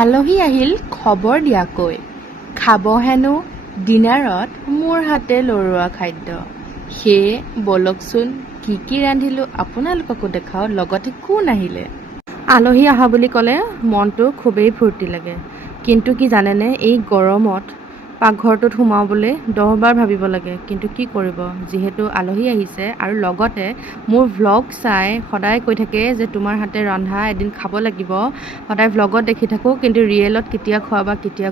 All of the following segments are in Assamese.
আলহী আহিল খবৰ দিয়াকৈ, খাব হেনো ডিনাৰত মোৰ হাতে লৰোৱা খাদ্য। সেয়ে বলকচোন কি কি ৰান্ধিলোঁ আপোনালোককো দেখাওঁ, লগতে কোন আহিলে। আলহী অহা বুলি ক'লে মনটো খুবেই ফূৰ্তি লাগে, কিন্তু কি জানেনে, এই গৰমত পাকঘৰটোত সোমাবলৈ 10 বাৰ ভাবিব লাগে। কিন্তু কি কৰিব, যিহেতু আলহী আহিছে আৰু লগতে মোৰ ভ্লগ চাই সদায় কৈ থাকে যে তোমাৰ হাতে ৰন্ধা এদিন খাব লাগিব, সদায় ভ্লগত দেখি থাকোঁ কিন্তু ৰিয়েলত কেতিয়া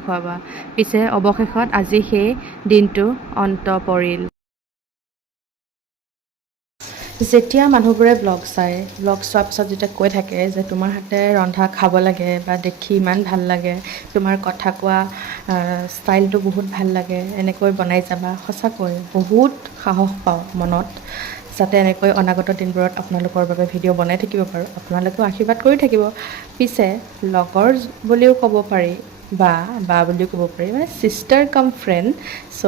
খোৱাবা। পিছে অৱশেষত আজি সেই দিনটো অন্ত পৰিল। যেতিয়া মানুহবোৰে ভ্লগ চোৱাৰ পিছত যেতিয়া কৈ থাকে যে তোমাৰ হাতে ৰন্ধা খাব লাগে বা দেখি ইমান ভাল লাগে, তোমাৰ কথা কোৱা ষ্টাইলটো বহুত ভাল লাগে, এনেকৈ বনাই যাবা, সঁচাকৈ বহুত সাহস পাওঁ মনত, যাতে এনেকৈ অনাগত দিনবোৰত আপোনালোকৰ বাবে ভিডিঅ' বনাই থাকিব পাৰোঁ। আপোনালোকেও আশীৰ্বাদ কৰি থাকিব। পিছে লগৰ বুলিও ক'ব পাৰি বা বুলিও ক'ব পাৰি, মানে ছিষ্টাৰ কাম ফ্ৰেণ্ড। চ'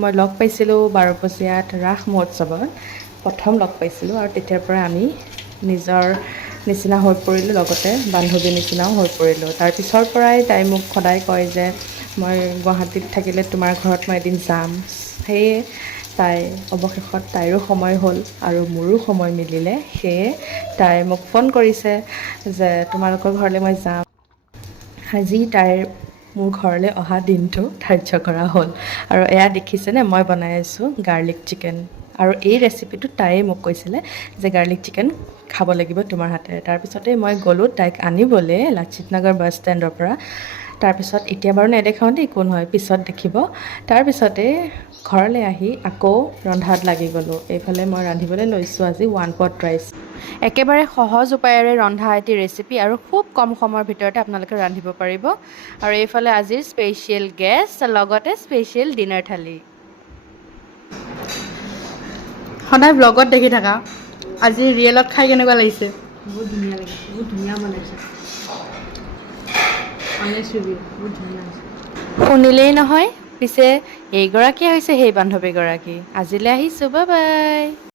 মই লগ পাইছিলোঁ 12 বজীয়াত ৰাস মহোৎসৱত, প্ৰথম লগ পাইছিলোঁ আৰু তেতিয়াৰ পৰা আমি নিজৰ নিচিনা হৈ পৰিলোঁ, লগতে বান্ধৱীৰ নিচিনাও হৈ পৰিলোঁ। তাৰপিছৰ পৰাই তাই মোক সদায় কয় যে মই গুৱাহাটীত থাকিলে তোমাৰ ঘৰত মই এদিন যাম। সেয়ে অৱশেষত তাইৰো সময় হ'ল আৰু মোৰো সময় মিলিলে, সেয়ে তাই মোক ফোন কৰিছে যে তোমালোকৰ ঘৰলৈ মই যাম। আজি তাইৰ মোৰ ঘৰলৈ অহা দিনটো ধাৰ্য কৰা হ'ল আৰু এয়া দেখিছেনে, মই বনাই আছোঁ গাৰ্লিক চিকেন। আৰু এই ৰেচিপিটো তাইয়ে মোক কৈছিলে যে গাৰ্লিক চিকেন খাব লাগিব তোমাৰ হাতেৰে। তাৰপিছতে মই গ'লোঁ তাইক আনিবলৈ লাচিত নগৰ বাছ ষ্টেণ্ডৰ পৰা। তাৰপিছত এতিয়া বাৰু নেদেখাওঁ দেই, কোন হয় পিছত দেখিব। তাৰপিছতে ঘৰলৈ আহি আকৌ ৰন্ধাত লাগি গ'লোঁ। এইফালে মই ৰান্ধিবলৈ লৈছোঁ আজি 1 pot ৰাইচ। একেবাৰে সহজ উপায়েৰে ৰন্ধা এটি ৰেচিপি আৰু খুব কম সময়ৰ ভিতৰতে আপোনালোকে ৰান্ধিব পাৰিব। আৰু এইফালে আজিৰ স্পেচিয়েল গেষ্ট, লগতে স্পেচিয়েল ডিনাৰ থালি। সদায় ব্লগত দেখি থাকা, আজি ৰিয়েলত খাই কেনেকুৱা লাগিছে? বহুত ধুনীয়া লাগিছে, বহুত ধুনীয়া বনাইছে। বহুত ধুনীয়া হৈছে। শুনিলেই নহয়, পিছে এইগৰাকী হৈছে সেই বান্ধৱীগৰাকী। আজিলৈ আহিছোঁ, বাই বাই।